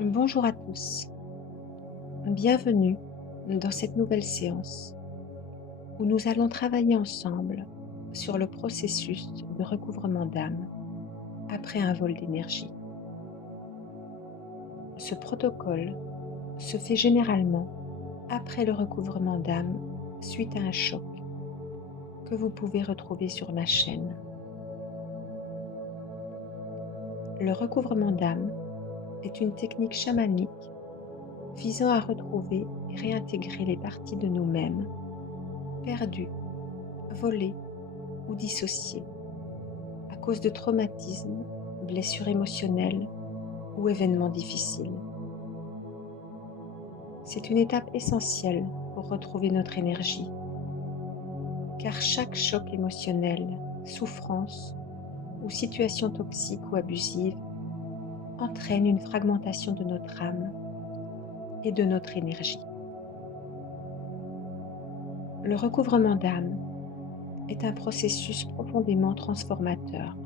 Bonjour à tous, bienvenue dans cette nouvelle séance où nous allons travailler ensemble sur le processus de recouvrement d'âme après un vol d'énergie. Ce protocole se fait généralement après le recouvrement d'âme suite à un choc que vous pouvez retrouver sur ma chaîne. Le recouvrement d'âme est une technique chamanique visant à retrouver et réintégrer les parties de nous-mêmes perdues, volées ou dissociées à cause de traumatismes, blessures émotionnelles ou événements difficiles. C'est une étape essentielle pour retrouver notre énergie, car chaque choc émotionnel, souffrance ou situation toxique ou abusive entraîne une fragmentation de notre âme et de notre énergie. Le recouvrement d'âme est un processus profondément transformateur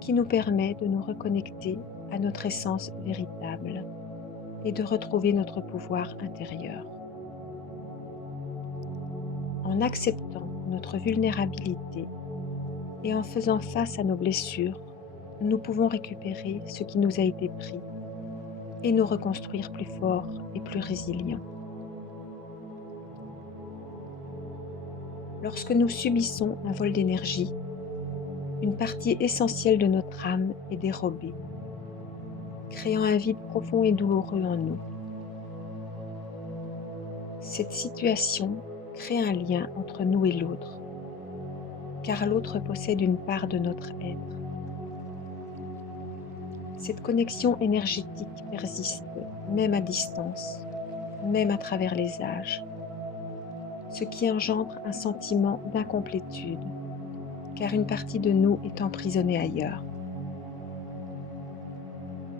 qui nous permet de nous reconnecter à notre essence véritable et de retrouver notre pouvoir intérieur. En acceptant notre vulnérabilité et en faisant face à nos blessures, nous pouvons récupérer ce qui nous a été pris et nous reconstruire plus forts et plus résilients. Lorsque nous subissons un vol d'énergie, une partie essentielle de notre âme est dérobée, créant un vide profond et douloureux en nous. Cette situation crée un lien entre nous et l'autre, car l'autre possède une part de notre être. Cette connexion énergétique persiste, même à distance, même à travers les âges, ce qui engendre un sentiment d'incomplétude, car une partie de nous est emprisonnée ailleurs.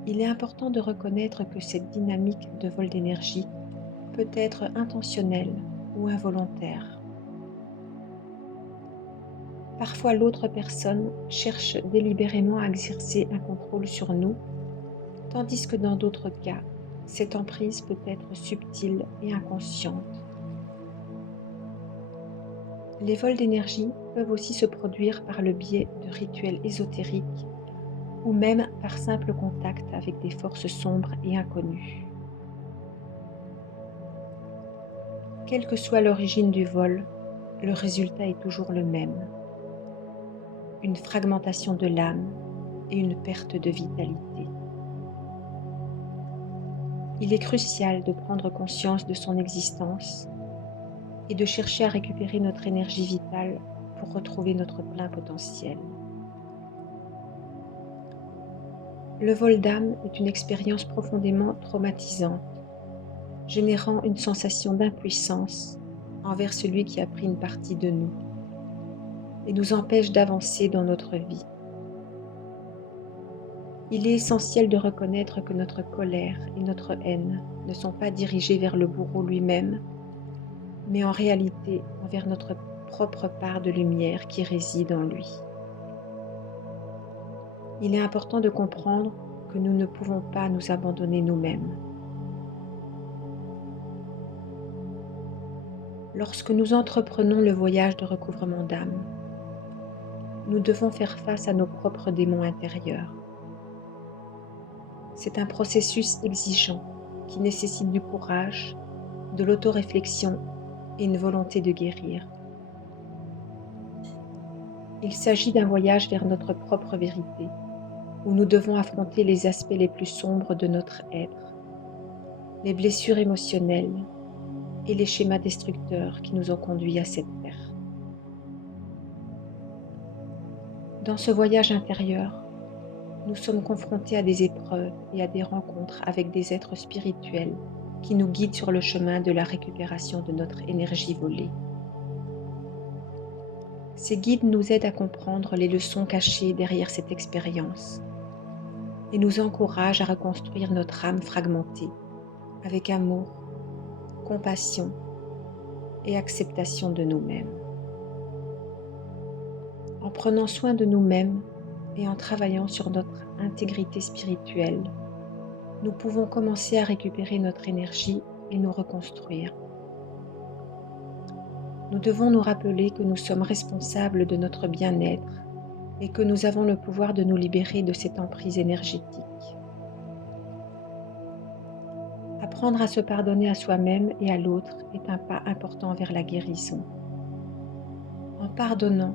Il est important de reconnaître que cette dynamique de vol d'énergie peut être intentionnelle ou involontaire. Parfois, l'autre personne cherche délibérément à exercer un contrôle sur nous, tandis que dans d'autres cas, cette emprise peut être subtile et inconsciente. Les vols d'énergie peuvent aussi se produire par le biais de rituels ésotériques ou même par simple contact avec des forces sombres et inconnues. Quelle que soit l'origine du vol, le résultat est toujours le même: une fragmentation de l'âme et une perte de vitalité. Il est crucial de prendre conscience de son existence et de chercher à récupérer notre énergie vitale pour retrouver notre plein potentiel. Le vol d'âme est une expérience profondément traumatisante, générant une sensation d'impuissance envers celui qui a pris une partie de nous et nous empêche d'avancer dans notre vie. Il est essentiel de reconnaître que notre colère et notre haine ne sont pas dirigées vers le bourreau lui-même, mais en réalité envers notre propre part de lumière qui réside en lui. Il est important de comprendre que nous ne pouvons pas nous abandonner nous-mêmes. Lorsque nous entreprenons le voyage de recouvrement d'âme, nous devons faire face à nos propres démons intérieurs. C'est un processus exigeant qui nécessite du courage, de l'autoréflexion et une volonté de guérir. Il s'agit d'un voyage vers notre propre vérité, où nous devons affronter les aspects les plus sombres de notre être, les blessures émotionnelles et les schémas destructeurs qui nous ont conduits à cette terre. Dans ce voyage intérieur, nous sommes confrontés à des épreuves et à des rencontres avec des êtres spirituels qui nous guident sur le chemin de la récupération de notre énergie volée. Ces guides nous aident à comprendre les leçons cachées derrière cette expérience et nous encouragent à reconstruire notre âme fragmentée avec amour, compassion et acceptation de nous-mêmes. En prenant soin de nous-mêmes et en travaillant sur notre intégrité spirituelle, nous pouvons commencer à récupérer notre énergie et nous reconstruire. Nous devons nous rappeler que nous sommes responsables de notre bien-être et que nous avons le pouvoir de nous libérer de cette emprise énergétique. Apprendre à se pardonner à soi-même et à l'autre est un pas important vers la guérison. En pardonnant,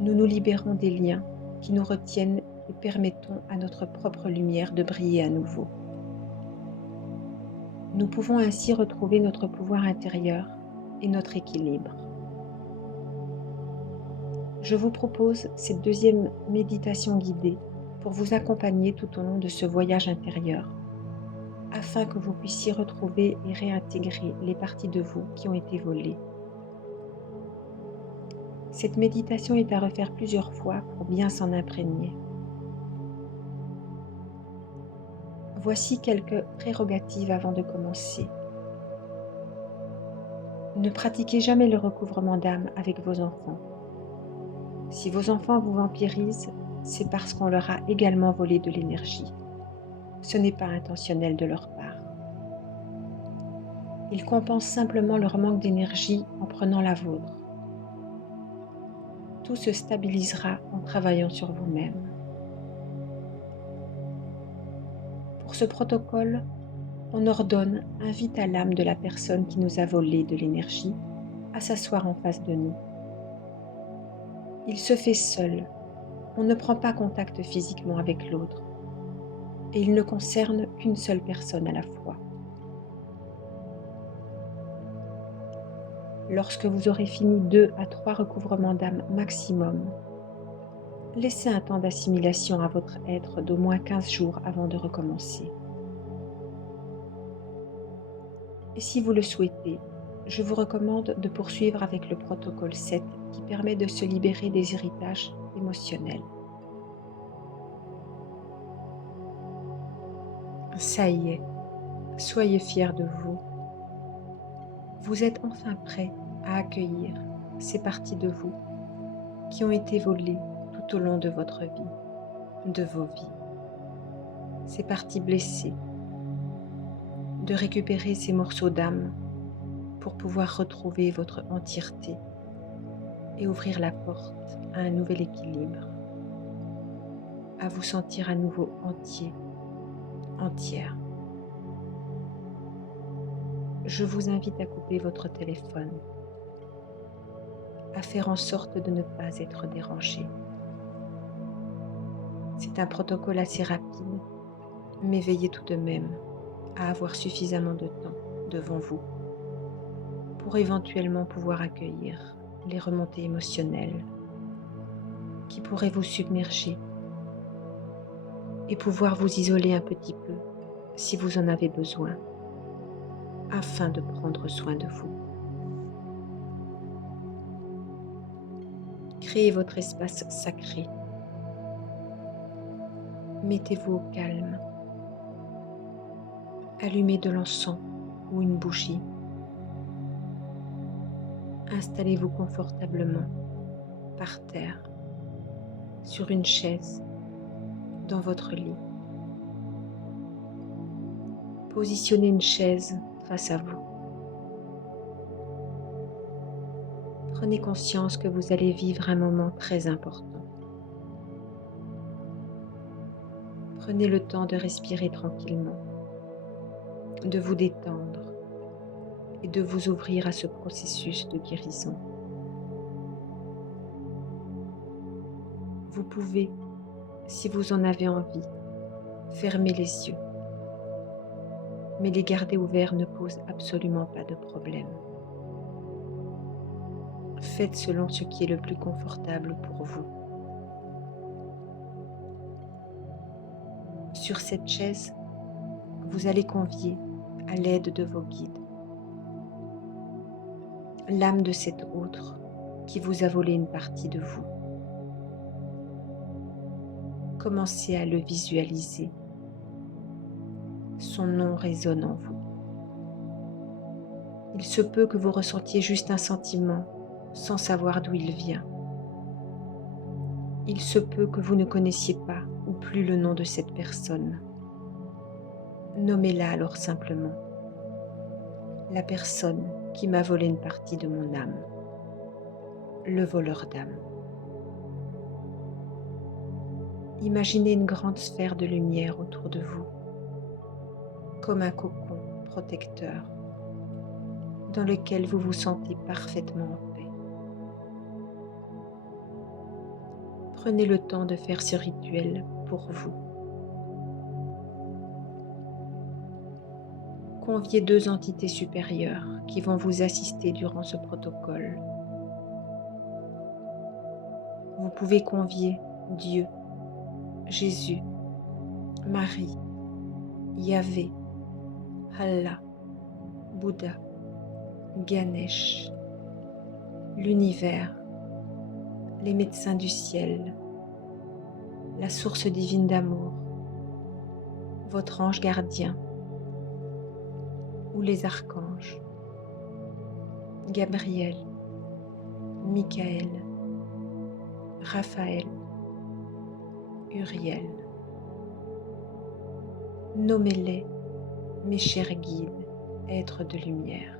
nous nous libérons des liens qui nous retiennent et permettons à notre propre lumière de briller à nouveau. Nous pouvons ainsi retrouver notre pouvoir intérieur et notre équilibre. Je vous propose cette deuxième méditation guidée pour vous accompagner tout au long de ce voyage intérieur, afin que vous puissiez retrouver et réintégrer les parties de vous qui ont été volées. Cette méditation est à refaire plusieurs fois pour bien s'en imprégner. Voici quelques prérogatives avant de commencer. Ne pratiquez jamais le recouvrement d'âme avec vos enfants. Si vos enfants vous vampirisent, c'est parce qu'on leur a également volé de l'énergie. Ce n'est pas intentionnel de leur part. Ils compensent simplement leur manque d'énergie en prenant la vôtre. Tout se stabilisera en travaillant sur vous-même. Pour ce protocole, on ordonne, invite à l'âme de la personne qui nous a volé de l'énergie à s'asseoir en face de nous. Il se fait seul, on ne prend pas contact physiquement avec l'autre, et il ne concerne qu'une seule personne à la fois. Lorsque vous aurez fini 2 à 3 recouvrements d'âme maximum, laissez un temps d'assimilation à votre être d'au moins 15 jours avant de recommencer. Et si vous le souhaitez, je vous recommande de poursuivre avec le protocole 7 qui permet de se libérer des héritages émotionnels. Ça y est, soyez fiers de vous. Vous êtes enfin prêts à accueillir ces parties de vous qui ont été volées tout au long de votre vie, de vos vies. Ces parties blessées, de récupérer ces morceaux d'âme pour pouvoir retrouver votre entièreté et ouvrir la porte à un nouvel équilibre, à vous sentir à nouveau entier, entière. Je vous invite à couper votre téléphone, à faire en sorte de ne pas être dérangé. C'est un protocole assez rapide, mais veillez tout de même à avoir suffisamment de temps devant vous pour éventuellement pouvoir accueillir les remontées émotionnelles qui pourraient vous submerger et pouvoir vous isoler un petit peu si vous en avez besoin, afin de prendre soin de vous. Créez votre espace sacré. Mettez-vous au calme. Allumez de l'encens ou une bougie. Installez-vous confortablement par terre, sur une chaise, dans votre lit. Positionnez une chaise face à vous. Prenez conscience que vous allez vivre un moment très important. Prenez le temps de respirer tranquillement, de vous détendre et de vous ouvrir à ce processus de guérison. Vous pouvez, si vous en avez envie, fermer les yeux, mais les garder ouverts ne pose absolument pas de problème. Faites selon ce qui est le plus confortable pour vous. Sur cette chaise, vous allez convier à l'aide de vos guides l'âme de cet autre qui vous a volé une partie de vous. Commencez à le visualiser. Son nom résonne en vous. Il se peut que vous ressentiez juste un sentiment sans savoir d'où il vient. Il se peut que vous ne connaissiez pas ou plus le nom de cette personne. Nommez-la alors simplement, la personne qui m'a volé une partie de mon âme, le voleur d'âme. Imaginez une grande sphère de lumière autour de vous, comme un cocon protecteur dans lequel vous vous sentez parfaitement en paix. Prenez le temps de faire ce rituel pour vous. Conviez 2 entités supérieures qui vont vous assister durant ce protocole. Vous pouvez convier Dieu, Jésus, Marie, Yahvé, Allah, Bouddha, Ganesh, l'univers, les médecins du ciel, la source divine d'amour, votre ange gardien ou les archanges, Gabriel, Michael, Raphaël, Uriel. Nommez-les mes chers guides, êtres de lumière.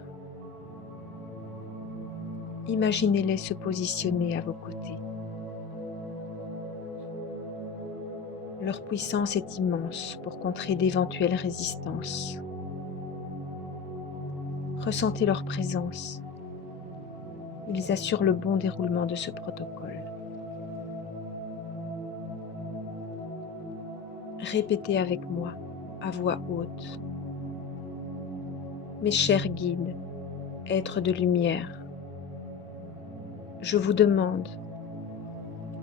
Imaginez-les se positionner à vos côtés. Leur puissance est immense pour contrer d'éventuelles résistances. Ressentez leur présence. Ils assurent le bon déroulement de ce protocole. Répétez avec moi à voix haute. Mes chers guides, êtres de lumière, je vous demande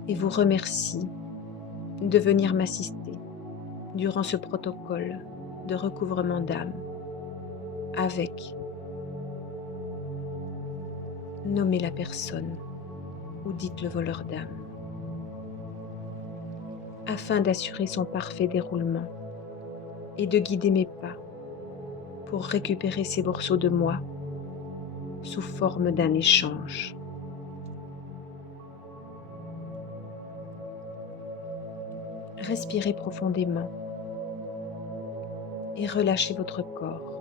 et vous remercie de venir m'assister durant ce protocole de recouvrement d'âme avec nommez la personne ou dites le voleur d'âme afin d'assurer son parfait déroulement et de guider mes pas pour récupérer ces morceaux de moi sous forme d'un échange. Respirez profondément et relâchez votre corps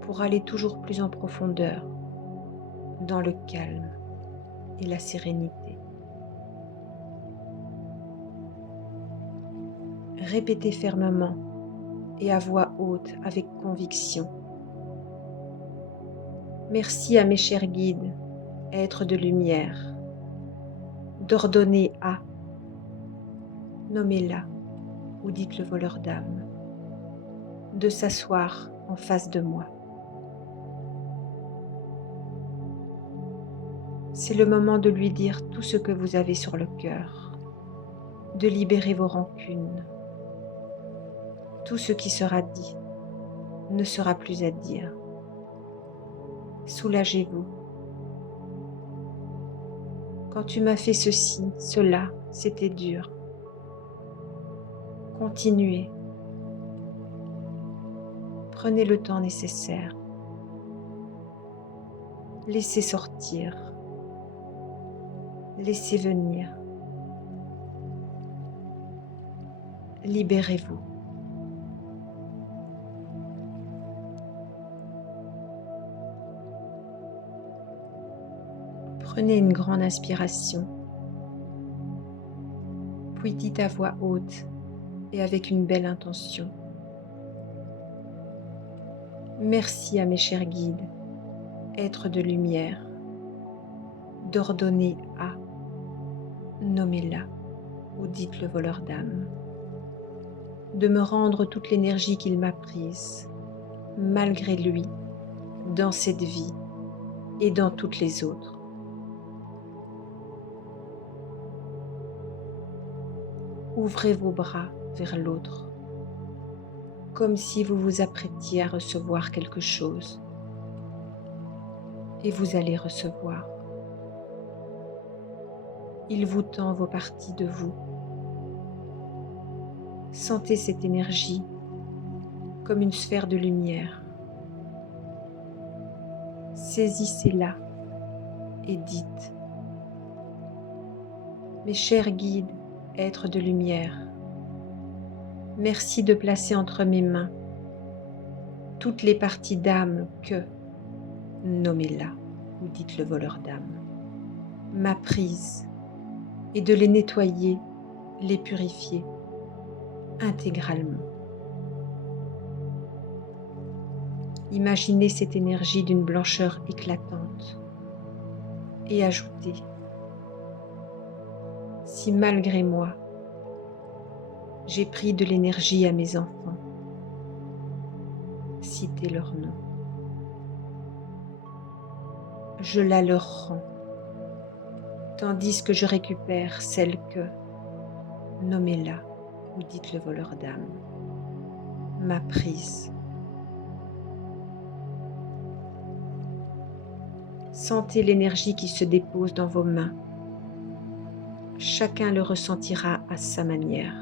pour aller toujours plus en profondeur dans le calme et la sérénité. Répétez fermement et à voix haute avec conviction. Merci à mes chers guides, êtres de lumière, d'ordonner à, nommez-la ou dites le voleur d'âme, de s'asseoir en face de moi. C'est le moment de lui dire tout ce que vous avez sur le cœur, de libérer vos rancunes. Tout ce qui sera dit ne sera plus à dire. Soulagez-vous. Quand tu m'as fait ceci, cela, c'était dur. Continuez. Prenez le temps nécessaire. Laissez sortir. Laissez venir. Libérez-vous. Prenez une grande inspiration, puis dites à voix haute et avec une belle intention. Merci à mes chers guides, êtres de lumière, d'ordonner à, nommez-la ou dites le voleur d'âme, de me rendre toute l'énergie qu'il m'a prise, malgré lui, dans cette vie et dans toutes les autres. Ouvrez vos bras vers l'autre, comme si vous vous apprêtiez à recevoir quelque chose. Et vous allez recevoir. Il vous tend vos parties de vous. Sentez cette énergie comme une sphère de lumière. Saisissez-la et dites: mes chers guides, êtres de lumière, Merci de placer entre mes mains toutes les parties d'âme que, nommez-la ou dites le voleur d'âme, m'a prise et de les nettoyer, les purifier intégralement. Imaginez cette énergie d'une blancheur éclatante et ajoutez: si malgré moi, j'ai pris de l'énergie à mes enfants, citez leur nom, je la leur rends, tandis que je récupère celle que, nommez-la ou dites le voleur d'âme, m'a prise. Sentez l'énergie qui se dépose dans vos mains. Chacun le ressentira à sa manière.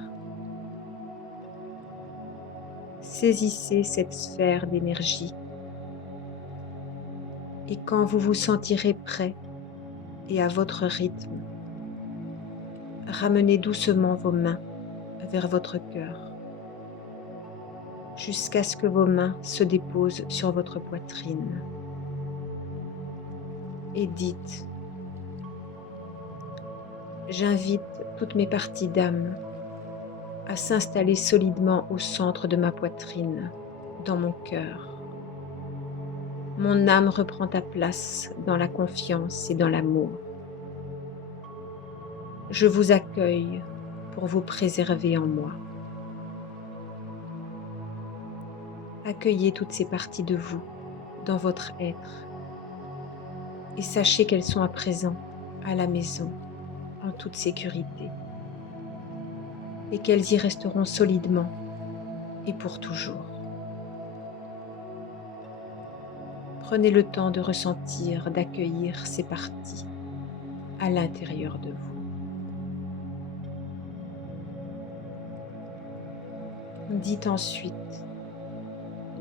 Saisissez cette sphère d'énergie et quand vous vous sentirez prêt et à votre rythme, ramenez doucement vos mains vers votre cœur jusqu'à ce que vos mains se déposent sur votre poitrine et dites: j'invite toutes mes parties d'âme à s'installer solidement au centre de ma poitrine, dans mon cœur. Mon âme reprend ta place dans la confiance et dans l'amour. Je vous accueille pour vous préserver en moi. Accueillez toutes ces parties de vous dans votre être et sachez qu'elles sont à présent à la maison en toute sécurité et qu'elles y resteront solidement et pour toujours. Prenez le temps de ressentir, d'accueillir ces parties à l'intérieur de vous. Dites ensuite: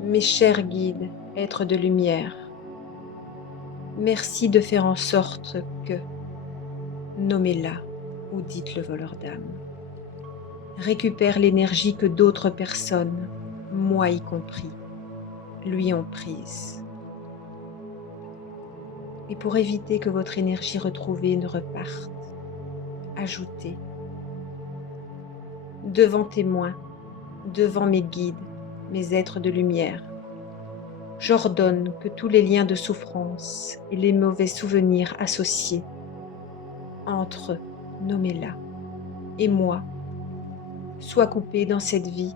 mes chers guides, êtres de lumière, merci de faire en sorte que, nommez-la ou dites le voleur d'âme, récupère l'énergie que d'autres personnes, moi y compris, lui ont prise. Et pour éviter que votre énergie retrouvée ne reparte, ajoutez: devant témoins, devant mes guides, mes êtres de lumière, j'ordonne que tous les liens de souffrance et les mauvais souvenirs associés entre, nommez-la, et moi, soient coupés dans cette vie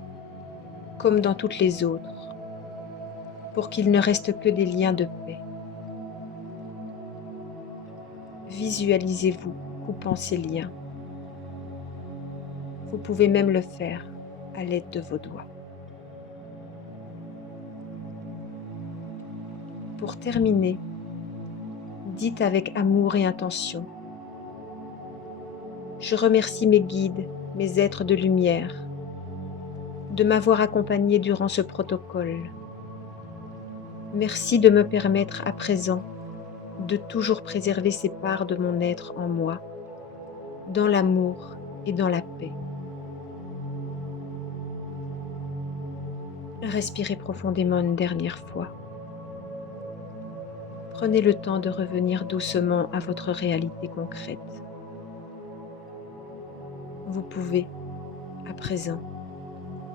comme dans toutes les autres, pour qu'il ne reste que des liens de paix. Visualisez-vous coupant ces liens. Vous pouvez même le faire à l'aide de vos doigts. Pour terminer, dites avec amour et intention: je remercie mes guides, mes êtres de lumière, de m'avoir accompagné durant ce protocole. Merci de me permettre à présent de toujours préserver ces parts de mon être en moi, dans l'amour et dans la paix. Respirez profondément une dernière fois. Prenez le temps de revenir doucement à votre réalité concrète. Vous pouvez, à présent,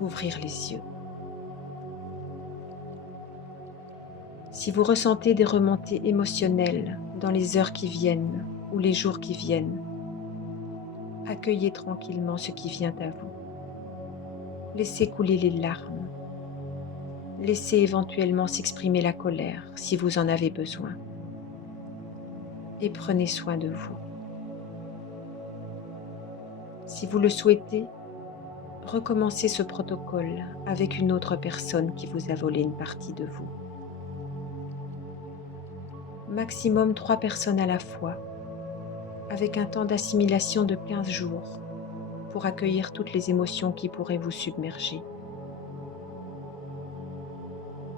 ouvrir les yeux. Si vous ressentez des remontées émotionnelles dans les heures qui viennent ou les jours qui viennent, accueillez tranquillement ce qui vient à vous. Laissez couler les larmes. Laissez éventuellement s'exprimer la colère si vous en avez besoin. Et prenez soin de vous. Si vous le souhaitez, recommencez ce protocole avec une autre personne qui vous a volé une partie de vous. Maximum 3 personnes à la fois, avec un temps d'assimilation de 15 jours pour accueillir toutes les émotions qui pourraient vous submerger.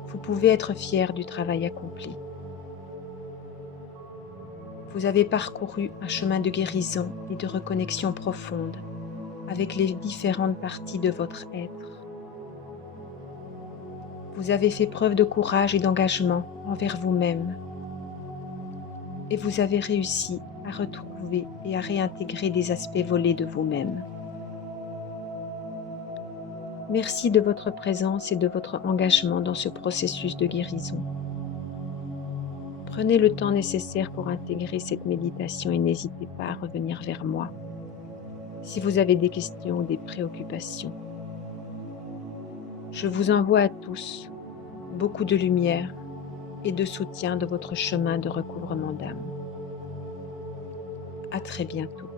Vous pouvez être fier du travail accompli. Vous avez parcouru un chemin de guérison et de reconnexion profonde avec les différentes parties de votre être. Vous avez fait preuve de courage et d'engagement envers vous-même et vous avez réussi à retrouver et à réintégrer des aspects volés de vous-même. Merci de votre présence et de votre engagement dans ce processus de guérison. Prenez le temps nécessaire pour intégrer cette méditation et n'hésitez pas à revenir vers moi si vous avez des questions ou des préoccupations. Je vous envoie à tous beaucoup de lumière et de soutien de votre chemin de recouvrement d'âme. À très bientôt.